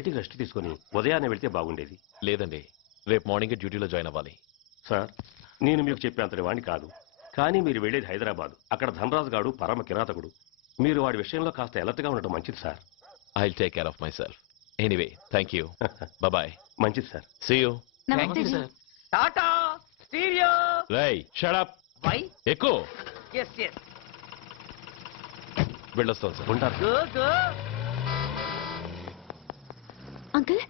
నైట్కి రెస్ట్ తీసుకుని ఉదయాన్నే వెళ్తే బాగుండేది. లేదండి, రేపు మార్నింగ్ డ్యూటీలో జాయిన్ అవ్వాలి. సార్, నేను మీకు చెప్పేంతటి వాడిని కాదు, కానీ మీరు వెళ్ళేది హైదరాబాద్. అక్కడ ధనరాజు గాడు పరమ కిరాతకుడు. మీరు వాడి విషయంలో కాస్త అలర్ట్గా ఉండటం మంచిది sir. I'll take care of myself. Anyway, thank you. Bye. మంచిది sir. See you. Tata stereo. రేయ్, షట్ అప్. వై? ఎక్కువ yes yes. వెళ్ళొస్తాను సార్. ఉంటారు. go go. అంకుల్,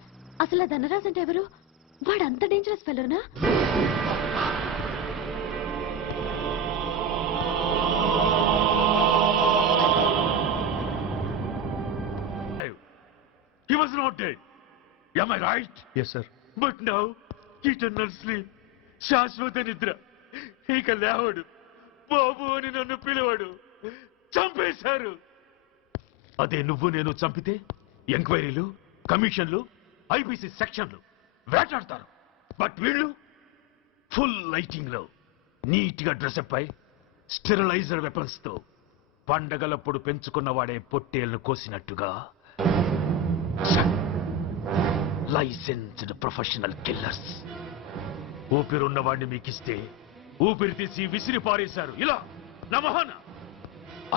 అసలు ధనరాజ్ అంటే ఎవరు? వాడు అంత డేంజరస్ ఫెలోనా? He was not dead. Am I right? Yes, sir. But now, eternal sleep. శాశ్వత నిద్ర. ఇక లేవడు. బాబు అని నన్ను పిలవడు. చంపేశారు. అదే నువ్వు నేను చంపితే ఎంక్వైరీలు, కమిషన్లు, ఐబీసీ సెక్షన్లు వేటాడతారు. బట్ వీళ్ళు ఫుల్ లైటింగ్ లో నీట్ గా డ్రెస్అప్ అయి స్టెరిలైజర్ వెపన్స్ తో పండగలప్పుడు పెంచుకున్న వాడే పొట్టేళ్లు కోసినట్టుగా లైసెన్స్డ్ ప్రొఫెషనల్ కిల్లర్స్. ఊపిరున్న వాడిని మీకిస్తే ఊపిరి తీసి విసిరి పారేశారు. ఇలా నమహన.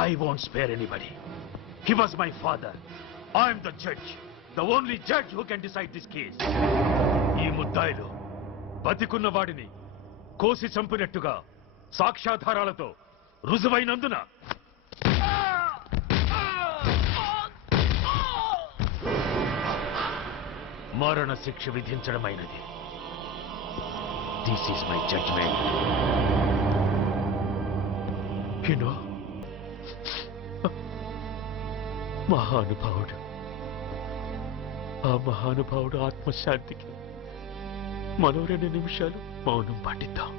I won't spare anybody. He was my father. I'm the judge, the only judge who can decide this case. ఈ ముద్దాయిలు బతికున్న వాడిని కోసి చంపినట్టుగా సాక్ష్యాధారాలతో రుజువైనందున మరణ శిక్ష విధించడమైనది. This is my judgment. You know, మహానుభావుడు, ఆ మహానుభావుడు ఆత్మశాంతికి మరో 2 నిమిషాలు మౌనం పాటిద్దాం.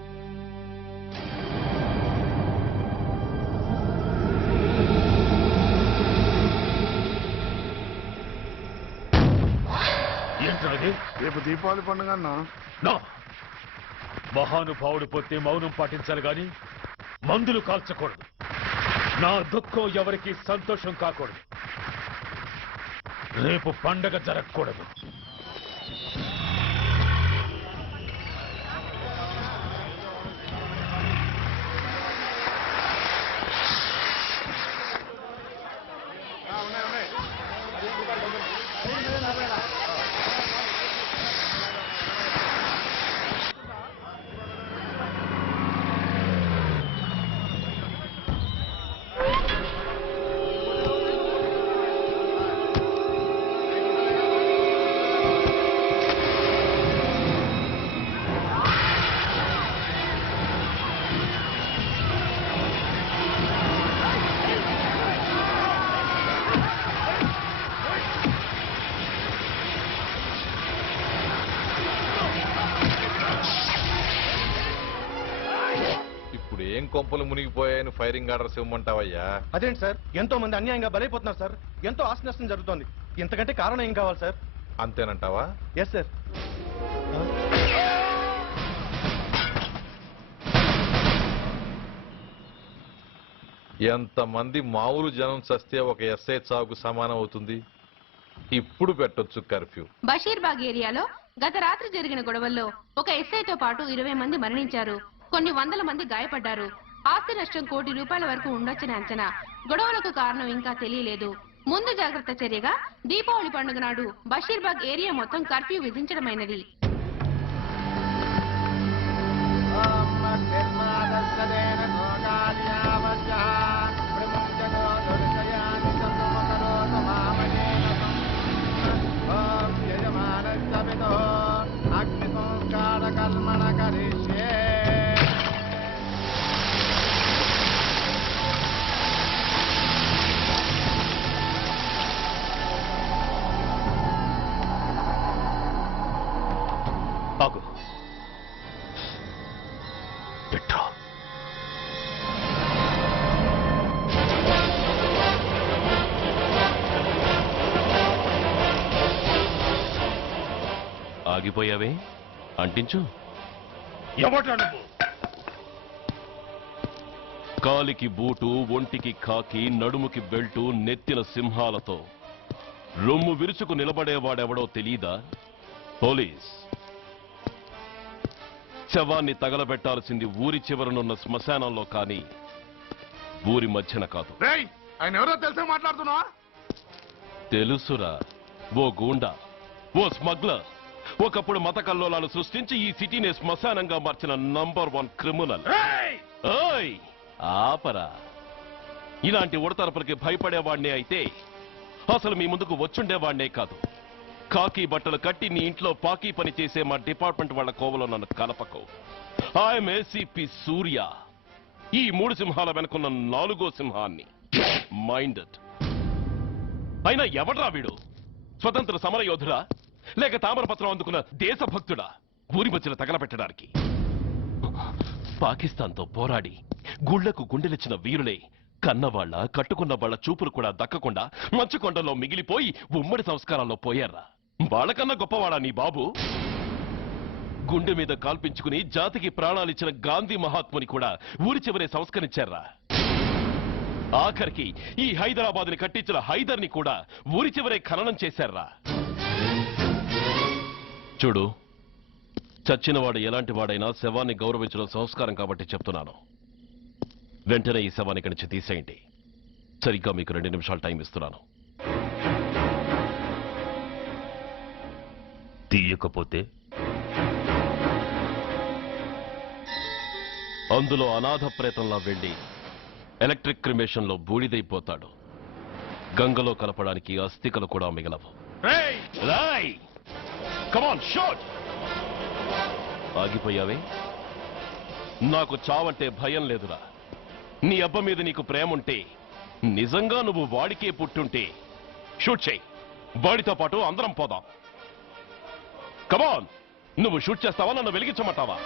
ఏంటది? రేపు దీపావళి పండుగ అన్నా. మహానుభావుడు పోతే మౌనం పాటించాలి గాని మందులు కాల్చకూడదు. నా దుఃఖం ఎవరికి సంతోషం కాకూడదు. రేపు పండగ జరగకూడదు. ఏం కొంపలు మునిగిపోయాయని ఫైరింగ్ ఆర్డర్స్ ఇవ్వమంటావయ్యా? అదేంటి సార్, ఎంతో మంది అన్యాయంగా బలైపోతున్నారు సార్. ఎంతో ఆస్తి నష్టం జరుగుతోంది. ఇంతకంటే కారణం ఏం కావాలి సార్? అంతేనంటావా? Yes sir. ఎంతమంది మామూలు జనం చస్తే ఒక ఎస్ఐ చావుకు సమానం అవుతుంది. ఇప్పుడు పెట్టొచ్చు కర్ఫ్యూ. బషీర్బాగ్ ఏరియాలో గత రాత్రి జరిగిన గొడవల్లో ఒక ఎస్ఐతో పాటు 20 మంది మరణించారు. కొన్ని వందల మంది గాయపడ్డారు. ఆస్తి నష్టం ₹1 కోటి వరకు ఉండొచ్చని అంచనా. గొడవలకు కారణం ఇంకా తెలియలేదు. ముందు జాగ్రత్త చర్యగా దీపావళి పండుగ నాడు బషీర్బాగ్ ఏరియా మొత్తం కర్ఫ్యూ విధించడమైనది. ఆగు. పెట్రోల్. ఆగిపోయావే, అంటించు. ఎవడ్రా నువ్వు? కాలికి బూటు, ఒంటికి కాకి, నడుముకి బెల్టు, నెత్తిన సింహాలతో రొమ్ము విరుచుకు నిలబడేవాడెవడో తెలీదా? పోలీస్. శవాన్ని తగలబెట్టాల్సింది ఊరి చివరనున్న శ్మశానంలో కానీ ఊరి మధ్యన కాదు. ఆయన ఎవరో తెలిసే మాట్లాడుతున్నా? తెలుసురా, ఓ గూండా, ఓ స్మగ్లర్, ఒకప్పుడు మత కల్లోలాలు సృష్టించి ఈ సిటీని శ్మశానంగా మార్చిన నంబర్ 1 క్రిమినల్. ఓయ్ ఆపరా. ఇలాంటి ఉడతరపులకి భయపడేవాడినే అయితే అసలు మీ ముందుకు వచ్చుండేవాడినే కాదు. కాకి బట్టలు కట్టి నీ ఇంట్లో పాకీ పని చేసే మా డిపార్ట్మెంట్ వాళ్ళ కోవలో నన్ను కలపకు. ఐఎమ్ ఏసీపీ సూర్య, ఈ 3 సింహాల వెనుకున్న 4వ సింహాన్ని. మైండెడ్. అయినా ఎవడ్రా వీడు? స్వతంత్ర సమర యోధుడా లేక తామరపత్రం అందుకున్న దేశభక్తుడా ఊరి మధ్యలో తగలబెట్టడానికి? పాకిస్తాన్తో పోరాడి గుళ్లకు గుండెలిచ్చిన వీరులే కన్నవాళ్ల కట్టుకున్న వాళ్ల చూపులు కూడా దక్కకుండా మంచుకొండలో మిగిలిపోయి ఉమ్మడి సంస్కారాల్లో పోయారా? వాళ్ళకన్నా గొప్పవాడా నీ బాబు? గుండె మీద కాల్పించుకుని జాతికి ప్రాణాలిచ్చిన గాంధీ మహాత్ముని కూడా ఊరి చివరే సంస్కరించారా? ఆఖరికి ఈ హైదరాబాద్ ని కట్టించిన హైదర్ని కూడా ఊరి చివరే ఖననం చేశారా? చూడు, చచ్చినవాడు ఎలాంటి వాడైనా శవాన్ని గౌరవించడం సంస్కారం కాబట్టి చెప్తున్నాను. వెంటనే ఈ శవాన్ని ఇక్కడి నుంచి తీసేయండి. సరిగ్గా మీకు 2 నిమిషాలు టైం ఇస్తున్నాను. తీయకపోతే అందులో అనాథ ప్రేతంలా వెళ్లి ఎలక్ట్రిక్ క్రిమేషన్ లో బూడిదైపోతాడు. గంగలో కలపడానికి అస్థికలు కూడా మిగలవు. రాయ్! Come on, shoot! ఆగిపోయావే? నాకు చావంటే భయం లేదురా. నీ అబ్బ మీద నీకు ప్రేమ ఉంటే, నిజంగా నువ్వు వాడికే పుట్టుంటే షూట్ చేయి. వాడితో పాటు అందరం పోదాం. కమాన్, నువ్వు షూట్ చేస్తావా, నన్ను వెలిగించమంటావా?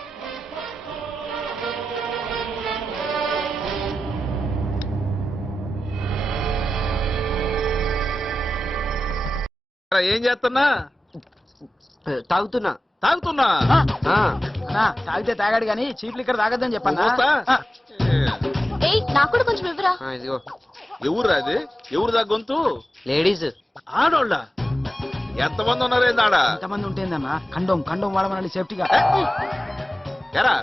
ఏం చేస్తున్నా? తాగుతున్నా. తాగుతున్నా? తాగితే తాగాడు గాని చీప్ లిక్కర్ తాగద్దని చెప్పన్నా. ఏయ్, నాకు కూడా కొంచెం ఇవ్వరా. ఇదిగో. ఎవరు అది? ఎవరు దా గొంతు? లేడీస్. ఆడోళ్ళ? ఎంతమంది ఉన్నారేందాడా? ఎంతమంది ఉంటేందన్నా? కండోమ్ కండోమ్ వాడమనండి సేఫ్టీగా. ఎరా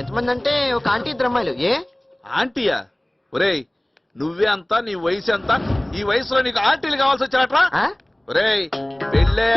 ఎంతమంది అంటే ఒక ఆంటీ 2 అమ్మాయిలు. ఏ ఆంటీయా? ఒరేయ్, నువ్వే అంతా, నీ వయసు ఎంత? ఈ వయసులో నీకు ఆంటీలు కావాల్సి వచ్చారట్రా? ఒరేయ్, వెళ్ళే